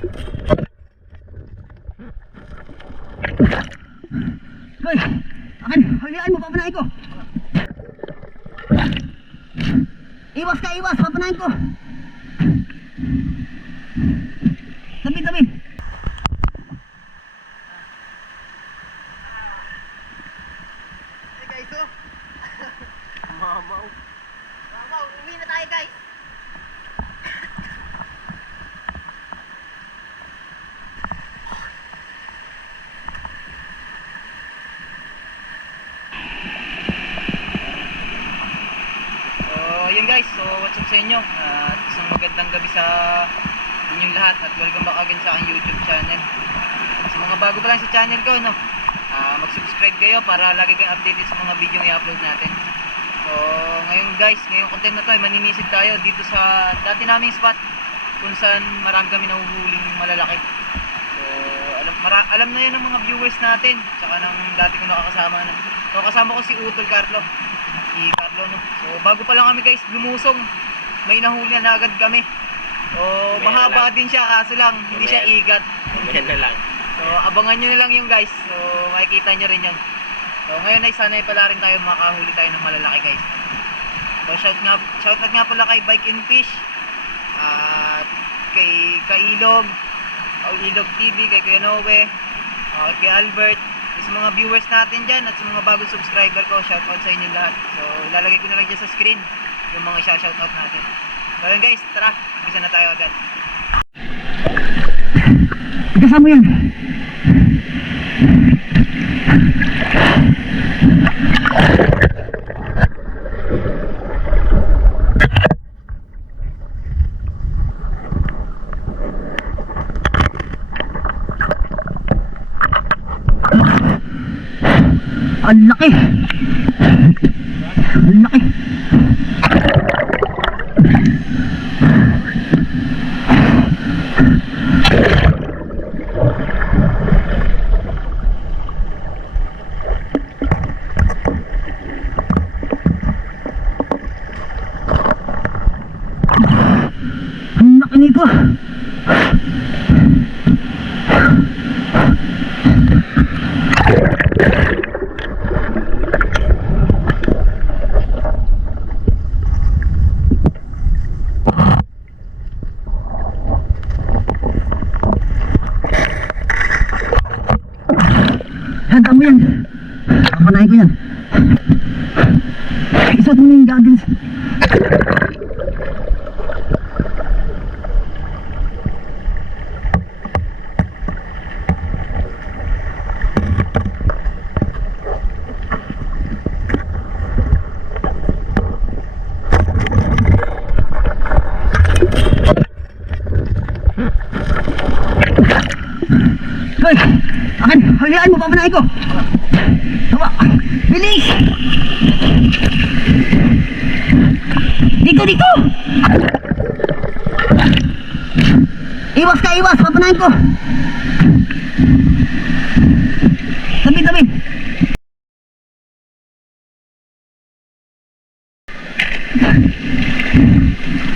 Hoy, akin, hayaan mo, papanahin ko. Iwas ka, iwas, papanahin ko. Tabi, tabi. Hey guys, oh. Mamaw. Mamaw, uwi na tayo guys. Yun guys, so what's up sa inyo? Isang magandang gabi sa inyong lahat at welcome back again sa aking YouTube channel. Sa mga bago pa lang sa channel ko, no, mag-subscribe kayo para lagi kayong updated sa mga video yung i-upload natin. So ngayon guys, ngayong content na to ay maninisip tayo dito sa dati naming spot kung saan marami kami nahuhuling malalaki. So alam na yan ng mga viewers natin, tsaka ng dati kong nakakasama na. So kasama ko si Utol Carlo, no? So bago pa lang kami guys lumusong, may nahuli na agad kami. So mahaba din siya, kaso lang hindi siya igat. Yan na lang. So abangan nyo na lang yung guys. So makikita nyo rin yan. So ngayon ay sanay pala rin tayo makahuli tayo ng malalaki guys. So shout out nga pala kay Bike and Fish, at kay Ilog, Ilog TV, kay Kuya Noe, kay Albert, sa mga viewers natin dyan at sa mga bagong subscriber ko, shoutout sa inyo lahat. So ilalagay ko na lang dyan sa screen yung mga shoutout natin. So yun guys, tara, umpisa na tayo agad. Kasama yan. Ang laki. Ang laki. Ang laki nito. Handa mo yan. Papanahin ko yan. Isuot mo na yung goggles. Hoy, akin, hayaan mo, papanahin ko. Tama, bilis. Dito, dito. Iwas ka, iwas, papanahin ko. Tabi, tabi.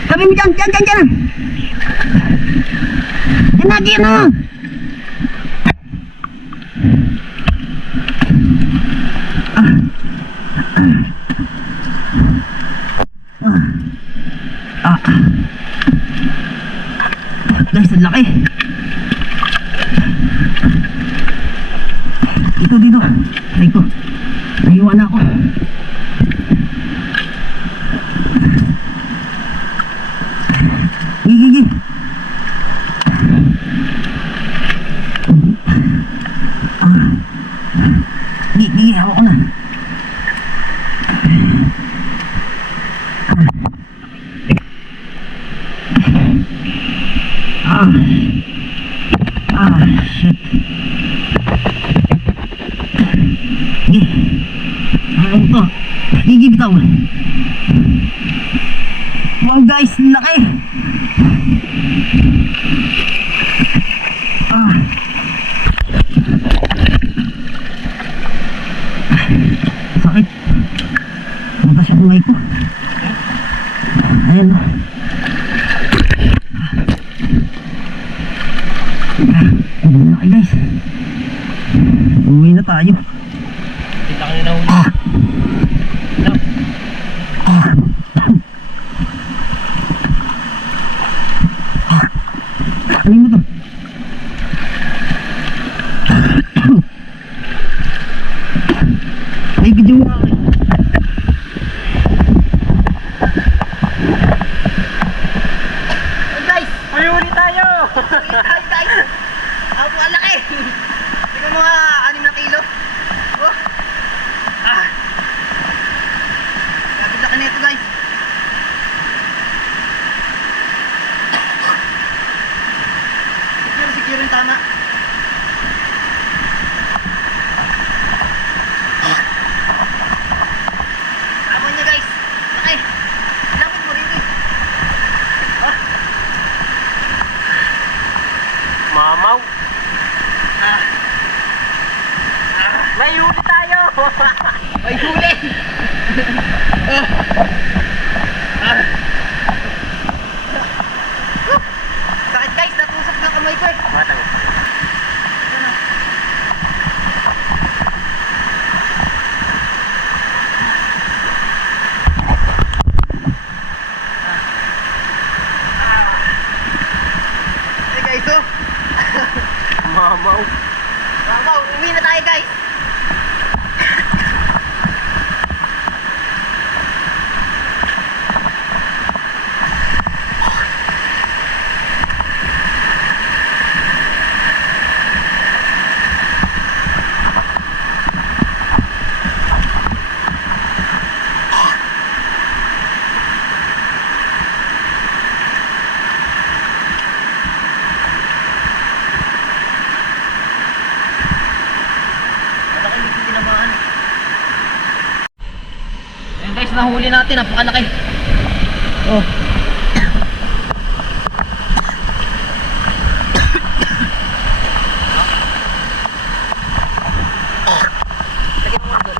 Tabi mo dyan, dyan, dyan, dyan. Dyan na, dyan na. Guys, ang laki. Dito. Ay ko. Naiwan ako. Gigi. Gigi, hawak ko na. Shit. Gigi. to. Gigi bitaw. Wow guys, laki. Sakit. Butas yung kamay ko. Ayan. Ay, huli! Sakit guys, natusok ng kamay ko eh. Hey guys, oh. Mamaw. Wow, uwi na tayo guys. Malaki yung tinamaan. Ayun guys, nahuli natin, napakalaki. Oh. Lagyan mo doon.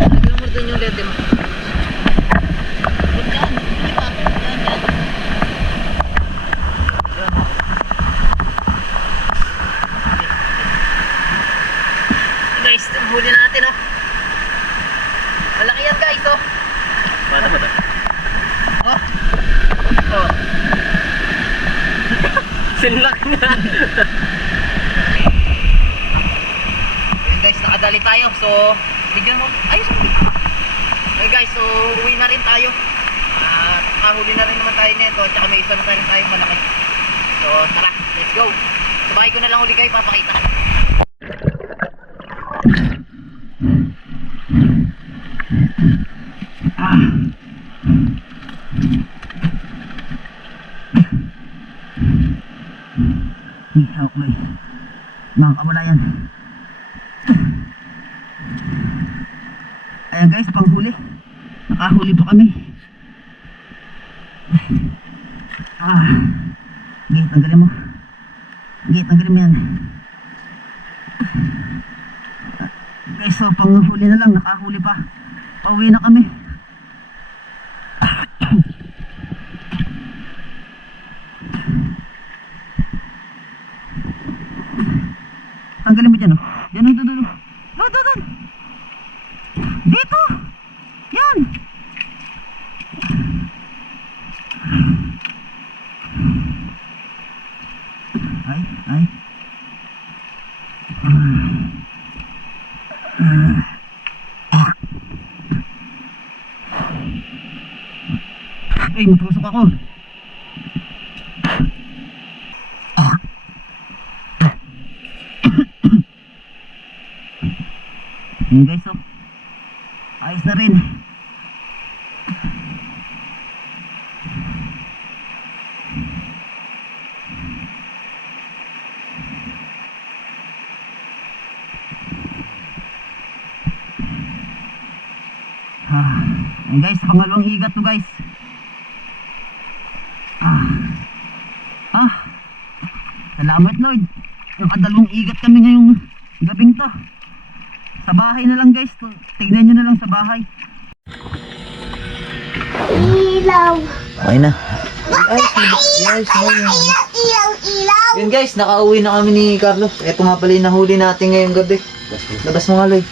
Lagyan mo doon yung lede mo. Huwag yan, hindi pa. Yan, yan. Guys, ang huli natin oh. Malaki yan guys oh. Bata ba ito? Oh. Oh. Sinlak na. Ayun guys, nakadali tayo. So, bigyan mo. Ayos mo. Okay guys, so uwi na rin tayo. At nakahuli na rin naman tayo nito. At saka may isa na rin tayo malaki. So, tara, let's go. Sa bahay ko na lang uli kayo papakita. Hawak mo eh. Mga kamalayan. Ayan guys, panghuli. Nakahuli pa kami. Sige, tanggalin mo. Sige, tanggalin mo yan. Guys, so panghuli na lang. Nakahuli pa. Pauwi na kami. Tanggalin mo dyan oh. Yan oh, doon. Doon. Dito. Yan. Ay. Ay, matusok ako. Yun guys oh. Ayos na rin. Ayun guys, pangalawang igat to guys. Salamat Lord. Nakadalawang igat kami ngayong gabing to. Sa bahay na lang guys. Tignan nyo na lang sa bahay. Ilaw. Okay na. Ilaw. Yun guys, nakauwi na kami ni Carlos. Ito nga pala yung nahuli natin ngayong gabi. Labas mo nga Loy.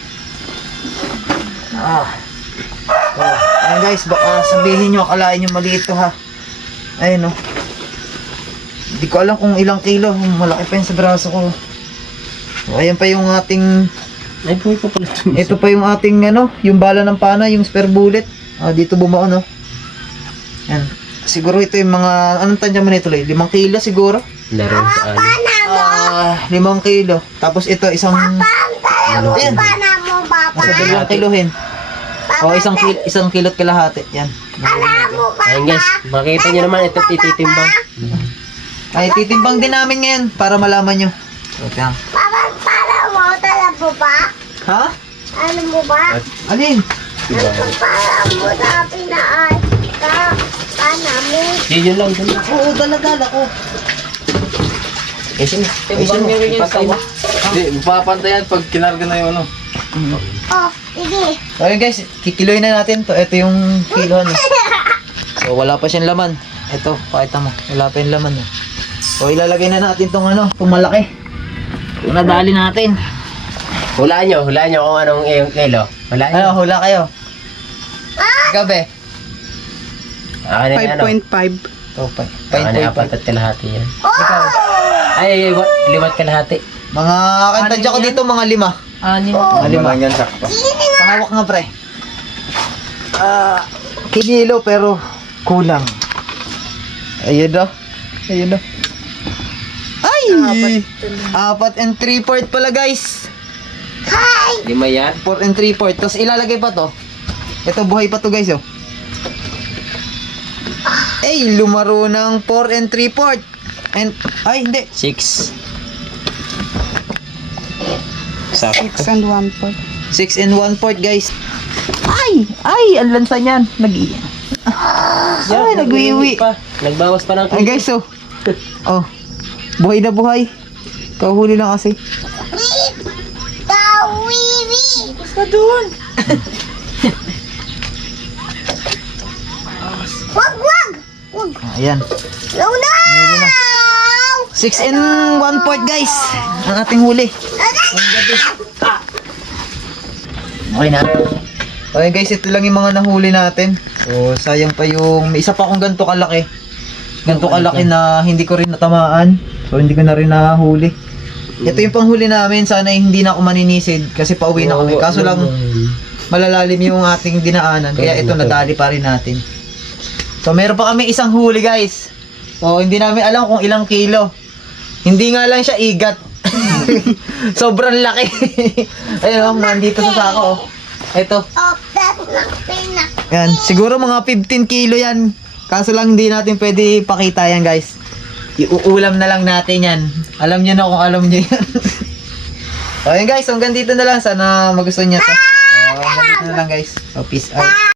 Ayun guys, baka sabihin nyo, akalain nyo maliit to ha. Ayun oh. Hindi ko alam kung ilang kilo. Malaki pa yun sa braso ko. Ayan pa yung ating... Ay, buhay pa pala ito. Ito pa yung ating ano, yung bala ng pana, yung spare bullet. Dito bumaon oh. Yan. Siguro ito yung mga, anong tansya mo nito Loy? 5 kilo siguro? Laro sa ali. 5 kilo. Tapos ito isang... Ayan. Pana mo, Papa. Nasa 2 kilohin. O, isang kilot kalahati. Yan. Pana mo, Papa. Ayun guys, makita nyo naman ito ititimbang. Ay, titimbang din namin ngayon para malaman nyo. Okay. Papa, pana mo, tala po ba? Ha? Ano mo ba? Alin? Ano para mo na pinaay ka? Pana mo. Yun lang dun. Oo, dala-dala ko. Timbang nyo rin yung sawa. Hindi, mapapantayan pag kinarga na yung ano. Oh, sige. Okay guys, kikiloy na natin to. Ito yung kilo ano. So wala pa siyang laman. Ito, pakita mo. Wala pa yung laman. Eh. So ilalagay na natin tong ano, tong malaki. Ito nadali natin. Hulaan nyo kung anong yung kilo. Hulaan nyo. Ano, hula kayo. Gabi. Akin na ano. 5.5. Ito, Akin na 4 at kalahati yan. Ikaw. Ay, 5 at kalahati. Mga kantadya ko dito, mga 5. Anim. Lima yan, sakto. Pahawak nga, pre. Kinilo, pero kulang. Ayun daw. Ayun daw. Ay! 4 and 3/4 pala, guys. 5 yan. 4 and 3/4. Tapos ilalagay pa to. Ito, buhay pa to, guys, oh. Ay, lumaro ng 4 and 3/4. And, ay, hindi. 6. 6 and 1/4. 6 and 1/4, guys. Ay, ang lansa niyan. Ay, nagwiwi. Nagbawas pa ng Ay, guys, oh. Oh. Buhay na buhay. Kahuli lang kasi. Kawiwi. Basta doon. Wag. Ayan. No, no. Meron na. 6 and 1/4, guys. Ang ating huli. Okay na. Okay, guys, ito lang yung mga nahuli natin. So, sayang pa yung... May isa pa akong ganito kalaki. Ganito kalaki na hindi ko rin natamaan. So, hindi ko na rin nahuli. Ito yung panghuli namin. Sana hindi na ako maninisid kasi pauwi na kami. Kaso lang, malalalim yung ating dinaanan. Kaya ito, nadali pa rin natin. So, meron pa kami isang huli, guys. So, hindi namin alam kung ilang kilo. Hindi nga lang siya igat. Sobrang laki. Ayun, nandito sa sako. Oh. Ito. Oh, that's not pinak. Yan, siguro mga 15 kilo yan. Kaso lang hindi natin pwede ipakita yan, guys. Iuulam na lang natin yan. Alam niyo na kung alam niyo yan. So, yun guys, hanggang dito na lang. Sana magustuhan niyo to. So, hanggang dito na lang, guys. So, peace out.